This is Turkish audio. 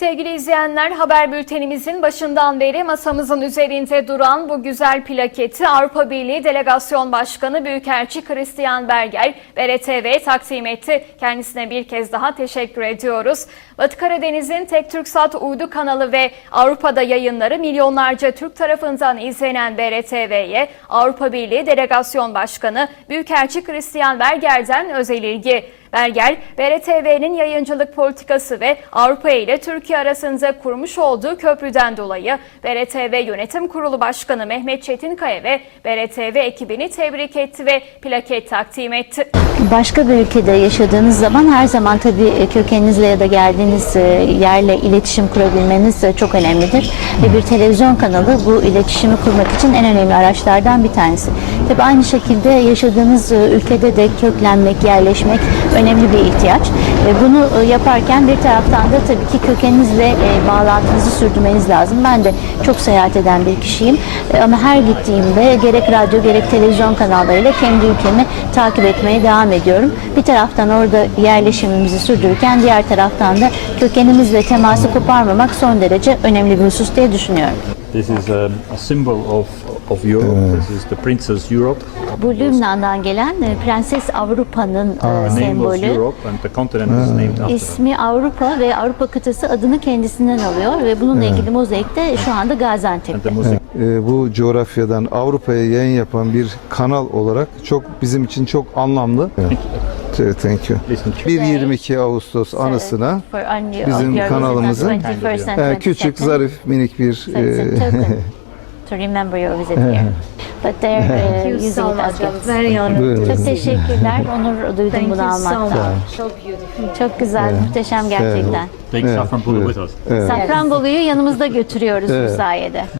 Sevgili izleyenler, haber bültenimizin başından beri masamızın üzerinde duran bu güzel plaketi Avrupa Birliği Delegasyon Başkanı Büyükelçi Christian Berger, BRTV'ye takdim etti. Kendisine bir kez daha teşekkür ediyoruz. Batı Karadeniz'in tek Türksat uydu kanalı ve Avrupa'da yayınları milyonlarca Türk tarafından izlenen BRTV'ye Avrupa Birliği Delegasyon Başkanı Büyükelçi Christian Berger'den özel ilgi. Berger, BRTV'nin yayıncılık politikası ve Avrupa ile Türkiye arasında kurmuş olduğu köprüden dolayı BRTV Yönetim Kurulu Başkanı Mehmet Çetinkaya ve BRTV ekibini tebrik etti ve plaket takdim etti. Başka bir ülkede yaşadığınız zaman her zaman tabii kökeninizle ya da geldiğiniz e, yerle iletişim kurabilmeniz e, çok önemlidir. Ve bir televizyon kanalı bu iletişimi kurmak için en önemli araçlardan bir tanesi. Tabii aynı şekilde yaşadığınız e, ülkede de köklenmek, yerleşmek önemli bir ihtiyaç. Bunu e, yaparken bir taraftan da tabii ki kökeninizle e, bağlantınızı sürdürmeniz lazım. Ben de çok seyahat eden bir kişiyim. E, Ama her gittiğimde gerek radyo gerek televizyon kanallarıyla kendi ülkemi takip etmeye devam ediyorum. Bir taraftan orada yerleşimimizi sürdürürken diğer taraftan da kökenimizle teması koparmamak son derece önemli bir husus diye düşünüyorum. This is um, a symbol of, of Europe. This is the Princess Europe. Bu Lübnan'dan gelen e, Prenses Avrupa'nın e, The name was sembolü. Europe and the continent is named after her. İsmi Avrupa ve Avrupa kıtası adını kendisinden alıyor ve bununla ilgili mozaik de şu anda Gaziantep'te. music Ee, bu coğrafyadan Avrupa'ya yayın yapan bir kanal olarak çok bizim için çok anlamlı. Evet. Thank you. listen to 1-22 Ağustos anısına bizim kanalımızın, visit on 21st and e, küçük 22nd. zarif minik bir to remember your visit here. But they're uh, Thank you using so it as much. I'm gifts. very honored. Buyurun. Çok teşekkürler. Onur duydum Thank bunu you so almaktan. much. So beautiful. Çok güzel, muhteşem gerçekten. Evet, Safranbolu buyurun. with us. Safranbolu'yu yanımızda götürüyoruz bu sayede.